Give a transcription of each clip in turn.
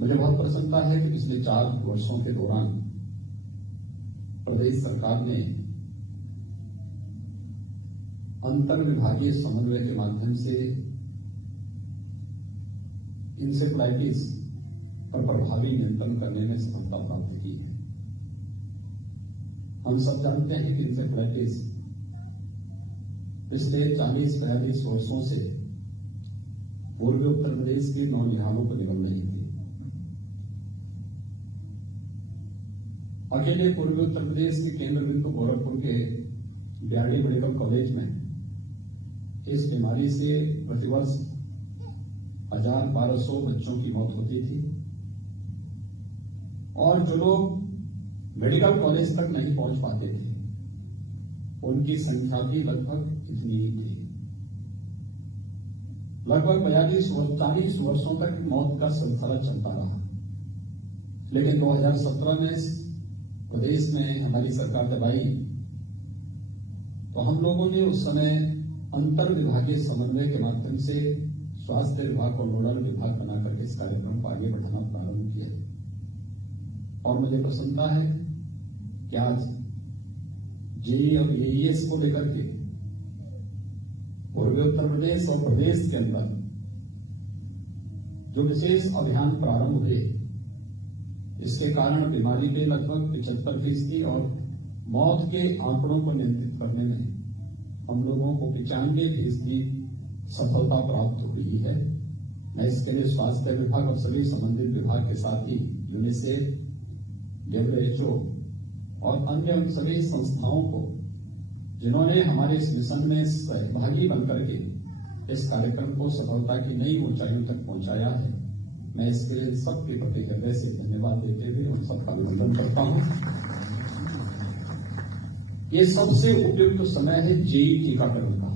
मुझे बहुत प्रसन्नता है कि पिछले 4 वर्षों के दौरान प्रदेश सरकार ने अंतर विभागीय समन्वय के माध्यम से इंसेफ्लाइटिस पर प्रभावी नियंत्रण करने में सफलता प्राप्त की है। हम सब जानते हैं कि इंसेफ्लाइटिस पिछले 40-42 वर्षों से पूर्वी उत्तर प्रदेश के नौनिहालों को निकल रही थी। अकेले पूर्वी उत्तर प्रदेश के केंद्र बिंदु गोरखपुर के बीआरडी मेडिकल कॉलेज में इस बीमारी से प्रतिवर्ष 1200 बच्चों की मौत होती थी और जो लोग मेडिकल कॉलेज तक नहीं पहुंच पाते थे उनकी संख्या भी लगभग इतनी ही थी। लगभग 40 वर्षों तक मौत का सिलसिला चलता रहा, लेकिन 2017 में प्रदेश में हमारी सरकार जब आई तो हम लोगों ने उस समय अंतर विभागीय समन्वय के माध्यम से स्वास्थ्य विभाग को नोडल विभाग बनाकर के इस कार्यक्रम को आगे बढ़ाना प्रारंभ किया और मुझे प्रसन्नता है कि आज जेईई और एईएस को लेकर के पूर्वी उत्तर प्रदेश और प्रदेश के अंदर जो विशेष अभियान प्रारंभ हुए, इसके कारण बीमारी के लगभग 75% और मौत के आंकड़ों को नियंत्रित करने में हम लोगों को 95% सफलता प्राप्त हुई है। मैं इसके लिए स्वास्थ्य विभाग और सभी संबंधित विभाग के साथ ही यूनिसेफ, WHO और अन्य उन सभी संस्थाओं को जिन्होंने हमारे इस मिशन में सहभागी बनकर के इस कार्यक्रम को सफलता की नई ऊंचाइयों तक पहुंचाया है, मैं इसके लिए सबके प्रति हृदय से धन्यवाद देते हुए उन सबका अभिनंदन करता हूं। ये सबसे उपयुक्त समय है जेईई टीकाकरण का।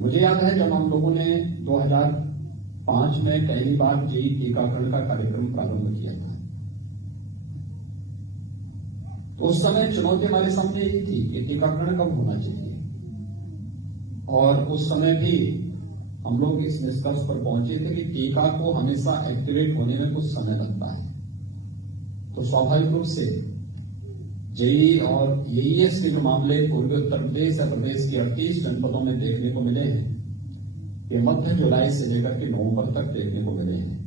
मुझे याद है जब हम लोगों ने 2005 में पहली बार जेईई टीकाकरण का कार्यक्रम प्रारंभ किया था, तो उस समय चुनौती हमारे सामने यही थी कि टीकाकरण कब होना चाहिए, और उस समय भी हम लोग इस निष्कर्ष पर पहुंचे थे कि टीका को हमेशा एक्टिवेट होने में कुछ समय लगता है। तो स्वाभाविक रूप से जेईई और एईएस के जो मामले पूर्वी उत्तर प्रदेश या प्रदेश के 38 जनपदों में देखने को मिले हैं, ये मध्य जुलाई से लेकर के नवंबर तक देखने को मिले हैं।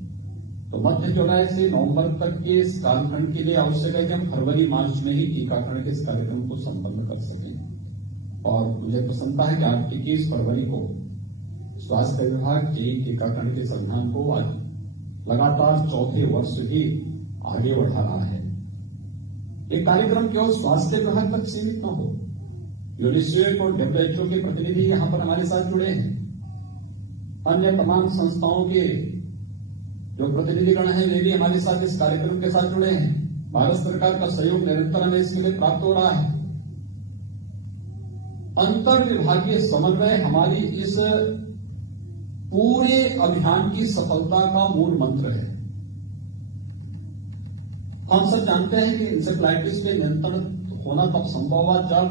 तो मध्य जुलाई से नवंबर तक के इस कालखंड के लिए आवश्यक है कि हम फरवरी-मार्च में ही टीकाकरण के इस कार्यक्रम को संपन्न कर सकें। और मुझे प्रसन्नता है कि आज 21 फरवरी को स्वास्थ्य विभाग जेईई टीकाकरण के इस अभियान को आज लगातार चौथे वर्ष भी आगे बढ़ा रहा है। ये कार्यक्रम केवल स्वास्थ्य विभाग तक सीमित न हो, यूनिसेफ और WHO के प्रतिनिधि यहां पर हमारे साथ जुड़े हैं, अन्य तमाम संस्थाओं के जो प्रतिनिधिगण हैं वे भी हमारे साथ इस कार्यक्रम के साथ जुड़े हैं। भारत सरकार का सहयोग निरंतर हमें इसके लिए प्राप्त हो रहा है। अंतर विभागीय समन्वय हमारी इस पूरे अभियान की सफलता का मूल मंत्र है। हम सब जानते हैं कि इंसेफ्लाइटिस पे नियंत्रण होना तब संभव हुआ जब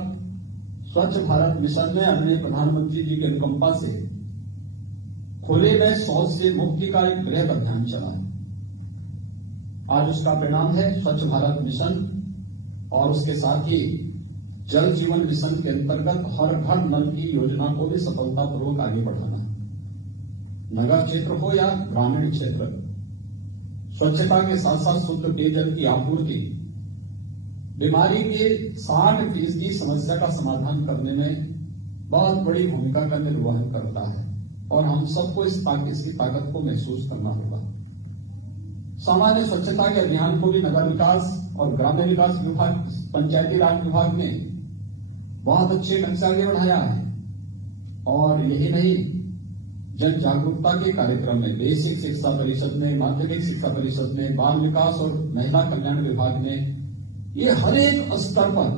स्वच्छ भारत मिशन ने अन्य प्रधानमंत्री जी के अनुकंपा से खुले में शौच से मुक्ति का एक बृहद अभियान चला है। आज उसका परिणाम है स्वच्छ भारत मिशन और उसके साथ ही जल जीवन मिशन के अंतर्गत हर घर नल की योजना को भी सफलतापूर्वक आगे बढ़ाना। नगर क्षेत्र हो या ग्रामीण क्षेत्र, स्वच्छता के साथ साथ शुद्ध पेयजल की आपूर्ति बीमारी के 60% समस्या का समाधान करने में बहुत बड़ी भूमिका का निर्वहन करता है और हम सबको इसकी ताकत को महसूस करना होगा। सामान्य स्वच्छता के अभियान को भी नगर विकास और ग्रामीण विकास विभाग, पंचायती राज विभाग ने बहुत अच्छे ढंग से आगे बढ़ाया है। और यही नहीं, जन जागरूकता के कार्यक्रम में बेसिक शिक्षा परिषद ने, माध्यमिक शिक्षा परिषद ने, बाल विकास और महिला कल्याण विभाग ने, ये हर एक स्तर पर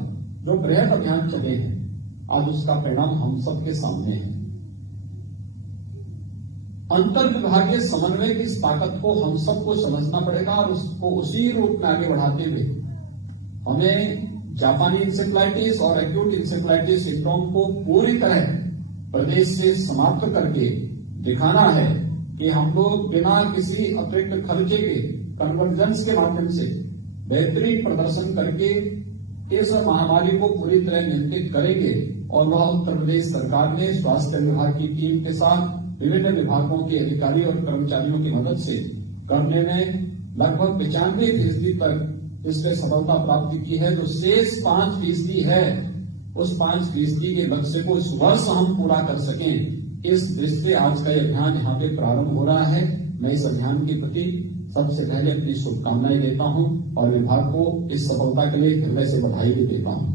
जो बृहद अभियान चले हैं, आज उसका परिणाम हम सबके सामने है। अंतर विभागीय समन्वय की इस ताकत को हम सबको समझना पड़ेगा और उसको उसी रूप में आगे बढ़ाते हुए हमें जापानी इंसेफ्लाइटिस और एक्यूट इंसेफ्लाइटिस सिंड्रोम को पूरी तरह प्रदेश से समाप्त करके दिखाना है कि हम लोग बिना किसी अतिरिक्त खर्चे के कन्वर्जेंस के माध्यम से बेहतरीन प्रदर्शन करके इस महामारी को पूरी तरह नियंत्रित करेंगे। और वह उत्तर प्रदेश सरकार ने स्वास्थ्य विभाग की टीम के साथ विभिन्न विभागों के अधिकारी और कर्मचारियों की मदद से करने में लगभग 95% तक इसमें सफलता प्राप्त की है। जो शेष 5% है, उस 5% के लक्ष्य को इस वर्ष हम पूरा कर सकें, इस दृष्टि से आज का यह अभियान यहाँ पे प्रारंभ हो रहा है। मैं इस अभियान के प्रति सबसे पहले अपनी शुभकामनाएं देता हूं और विभाग को इस सफलता के लिए हृदय से बधाई भी देता हूं।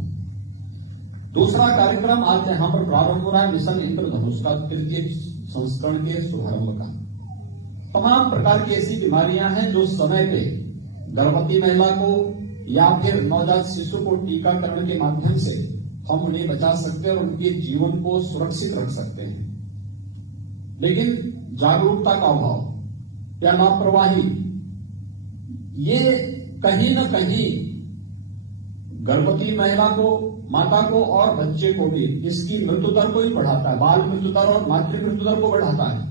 दूसरा कार्यक्रम आज यहाँ पर प्रारंभ हो रहा है मिशन इंद्रधनुष का तृतीय संस्करण के शुभारंभ का। तमाम प्रकार की ऐसी बीमारियां हैं जो समय पे गर्भवती महिला को या फिर नवजात शिशु को टीकाकरण के माध्यम से हम उन्हें बचा सकते हैं और उनके जीवन को सुरक्षित रख सकते हैं। लेकिन जागरूकता का अभाव या लापरवाही ये कहीं न कहीं गर्भवती महिला को, माता को और बच्चे को भी इसकी मृत्यु दर को ही बढ़ाता है, बाल मृत्यु दर और मातृ मृत्यु दर को बढ़ाता है।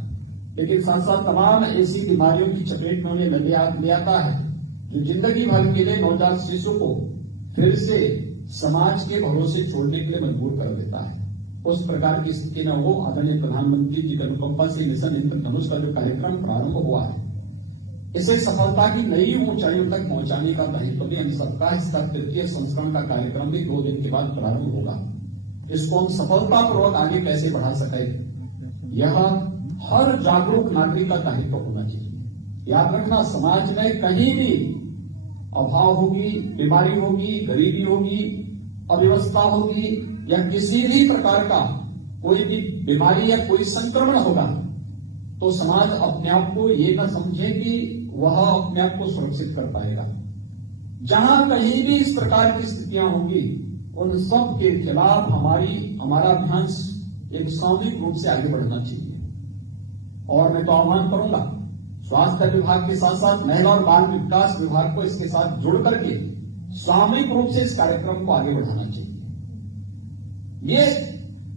लेकिन साथ साथ तमाम ऐसी बीमारियों की चपेट में उन्हें ले आता है जो जिंदगी भर के लिए नवजात शिशु को फिर से समाज के भरोसे छोड़ने के लिए मजबूर कर देता है। उस प्रकार की स्थिति में वो आदरणीय प्रधानमंत्री जी के अनुकंपा से मिशन इंद्रधनुष का जो कार्यक्रम प्रारंभ हुआ है, इसे सफलता की नई ऊंचाइयों तक पहुंचाने का दायित्व भी हम सबका। इसका तृतीय संस्करण का कार्यक्रम भी 2 दिन के बाद प्रारंभ होगा। इसको हम सफलतापूर्वक आगे कैसे बढ़ा सके, यह हर जागरूक नागरिक का दायित्व होना चाहिए। याद रखना, समाज में कहीं भी अभाव होगी, बीमारी होगी, गरीबी होगी, अव्यवस्था होगी या किसी भी प्रकार का कोई भी बीमारी या कोई संक्रमण होगा, तो समाज अपने आप को ये न समझे कि वह अपने आप को सुरक्षित कर पाएगा। जहां कहीं भी इस प्रकार की स्थितियां होंगी, उन सब के खिलाफ हमारा अभियान एक सामूहिक रूप से आगे बढ़ना चाहिए। और मैं तो आह्वान करूंगा स्वास्थ्य विभाग के साथ साथ महिला और बाल विकास विभाग को इसके साथ जुड़ करके सामूहिक रूप से इस कार्यक्रम को आगे बढ़ाना चाहिए। ये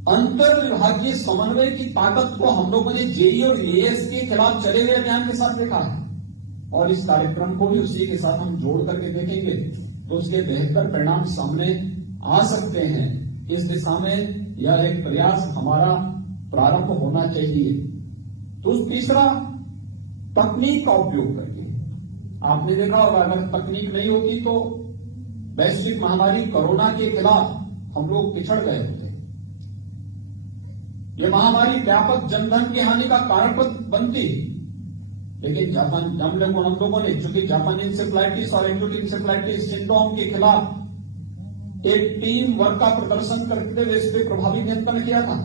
अंतर विभागीय समन्वय की ताकत को हम लोगों ने जेई और एएस के खिलाफ चले हुए अभियान के साथ देखा है और इस कार्यक्रम को भी उसी के साथ हम जोड़ करके देखेंगे तो उसके बेहतर परिणाम सामने आ सकते हैं। इस दिशा में यह एक प्रयास हमारा प्रारंभ होना चाहिए। तो तीसरा, तकनीक का उपयोग करके। आपने देखा होगा, अगर तकनीक नहीं होती तो वैश्विक महामारी कोरोना के खिलाफ हम लोग पिछड़ गए होते। ये महामारी व्यापक जनधन की हानि का कारण बनती, लेकिन हम लोगों ने चूंकि जापानी इंसेफ्लाइटिस और एक्यूट इंसेफ्लाइटिस सिंड्रोम के खिलाफ एक टीम वर्क का प्रदर्शन करते हुए इस पर प्रभावी नियंत्रण किया था,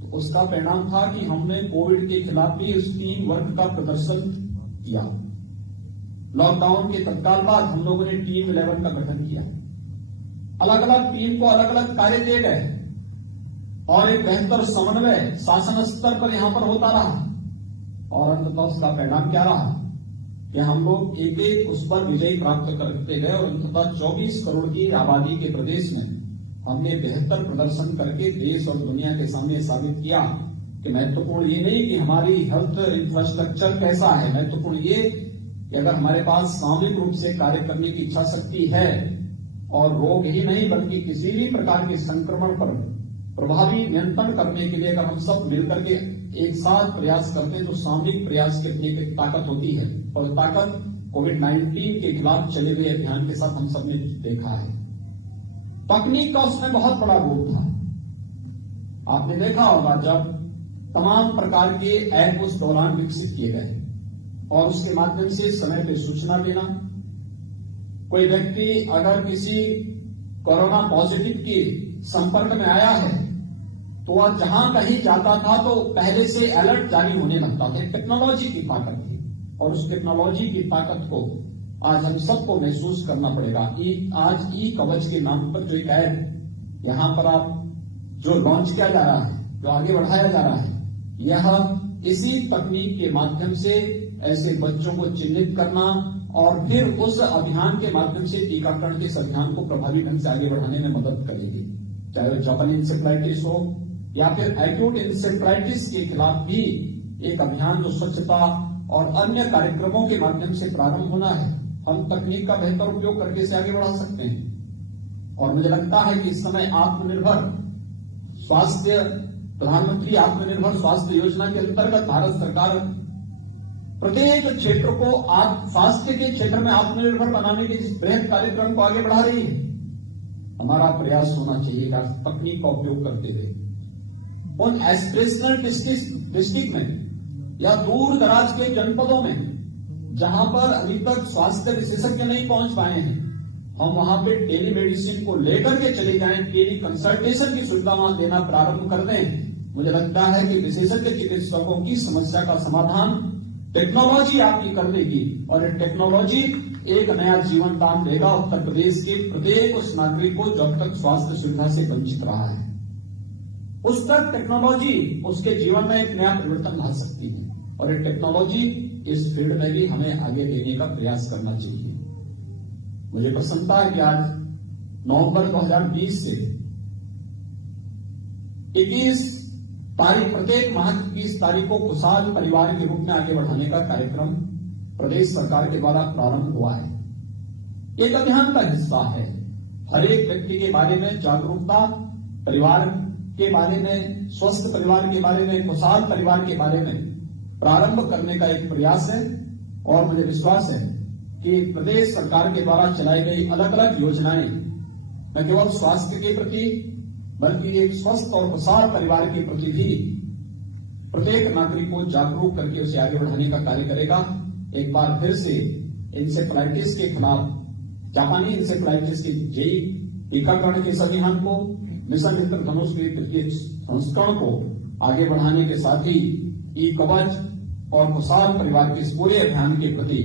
तो उसका परिणाम था कि हमने कोविड के खिलाफ भी इस टीम वर्क का प्रदर्शन किया। लॉकडाउन के तत्काल बाद हम लोगों ने टीम 11 का गठन किया। अलग अलग टीम को अलग अलग कार्य दिए गए और एक बेहतर समन्वय शासन स्तर पर यहां पर होता रहा और अंततः उसका परिणाम क्या रहा कि हम लोग एक एक उस पर विजय प्राप्त करते गए और अंततः 24 करोड़ की आबादी के प्रदेश में हमने बेहतर प्रदर्शन करके देश और दुनिया के सामने साबित किया कि महत्वपूर्ण ये नहीं कि हमारी हेल्थ इंफ्रास्ट्रक्चर कैसा है, महत्वपूर्ण ये कि अगर हमारे पास सामूहिक रूप से कार्य करने की इच्छा शक्ति है और रोग ही नहीं बल्कि किसी भी प्रकार के संक्रमण पर प्रभावी नियंत्रण करने के लिए अगर हम सब मिलकर के एक साथ प्रयास करते हैं तो सामूहिक प्रयास की अपनी एक ताकत होती है और ताकत कोविड-19 के खिलाफ चले हुए अभियान के साथ हम सब ने देखा है। तकनीक का उसमें बहुत बड़ा रोल था। आपने देखा होगा जब तमाम प्रकार के ऐप उस दौरान विकसित किए गए और उसके माध्यम से समय पे सूचना देना, कोई व्यक्ति अगर किसी कोरोना पॉजिटिव के संपर्क में आया है तो वह जहां कहीं जाता था तो पहले से अलर्ट जारी होने लगता था। टेक्नोलॉजी की ताकत थी और उस टेक्नोलॉजी की ताकत को आज हम सबको महसूस करना पड़ेगा। आज ई कवच के नाम पर जो एक ऐप यहां पर आप जो लॉन्च किया जा रहा है, जो आगे बढ़ाया जा रहा है, यह इसी तकनीक के माध्यम से ऐसे बच्चों को चिन्हित करना और फिर उस अभियान के माध्यम से टीकाकरण के इस अभियान को प्रभावी ढंग से आगे बढ़ाने में मदद करेगी। चाहे वो जापानी इंसेफ्लाइटिस हो या फिर एक्यूट इंसेफ्लाइटिस के खिलाफ भी एक अभियान जो स्वच्छता और अन्य कार्यक्रमों के माध्यम से प्रारंभ होना है, हम तकनीक का बेहतर उपयोग करके इसे आगे बढ़ा सकते हैं। और मुझे लगता है कि इस समय आत्मनिर्भर स्वास्थ्य, प्रधानमंत्री आत्मनिर्भर स्वास्थ्य योजना के अंतर्गत भारत सरकार प्रत्येक क्षेत्र को स्वास्थ्य के क्षेत्र में आत्मनिर्भर बनाने के इस बृहद कार्यक्रम को आगे बढ़ा रही है। हमारा प्रयास होना चाहिए तकनीक का उपयोग करते हुए उन एस्पिरेशनल डिस्ट्रिक्ट में या दूर दराज के जनपदों में जहां पर अभी तक स्वास्थ्य विशेषज्ञ नहीं पहुंच पाए हैं, हम वहां पे टेली मेडिसिन को लेकर के चले जाएं, टेली कंसल्टेशन की सुविधा वहां देना प्रारंभ कर दें। मुझे लगता है कि विशेषज्ञ चिकित्सकों की समस्या का समाधान टेक्नोलॉजी आपकी कर देगी और ये टेक्नोलॉजी एक नया जीवन दान देगा उत्तर प्रदेश के प्रत्येक उस नागरिक को जो अब तक स्वास्थ्य सुविधा से वंचित रहा है। उस तक टेक्नोलॉजी उसके जीवन में एक नया परिवर्तन ला सकती है और ये टेक्नोलॉजी इस फील्ड में भी हमें आगे लेने का प्रयास करना चाहिए। मुझे प्रसन्नता है कि आज नवंबर 2020 से 21 तारीख प्रत्येक माह की 20 तारीख को खुशहाल परिवार के रूप में आगे बढ़ाने का कार्यक्रम प्रदेश सरकार के द्वारा प्रारंभ हुआ है। एक अभियान का हिस्सा है। हर एक व्यक्ति के बारे में जागरूकता, परिवार के बारे में, स्वस्थ परिवार के बारे में, खुशहाल परिवार के बारे में प्रारंभ करने का एक प्रयास है। और मुझे विश्वास है कि प्रदेश सरकार के द्वारा चलाई गई अलग अलग योजनाएं न केवल स्वास्थ्य के प्रति बल्कि एक स्वस्थ और खुशहाल परिवार के प्रति भी प्रत्येक नागरिक को जागरूक करके उसे आगे बढ़ाने का कार्य करेगा। एक बार फिर से इंसेफ्लाइटिस के खिलाफ, जापानी इंसेफ्लाइटिस के जेई टीकाकरण के इस अभियान को, मिशन इंद्रधनुष के तृतीय संस्करण को आगे बढ़ाने के साथ ही ई कवच और खुशहाल परिवार के इस पूरे अभियान के प्रति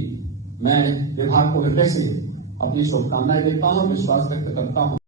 मैं विभाग को हृदय से अपनी शुभकामनाएं देता हूं, विश्वास व्यक्त करता हूं।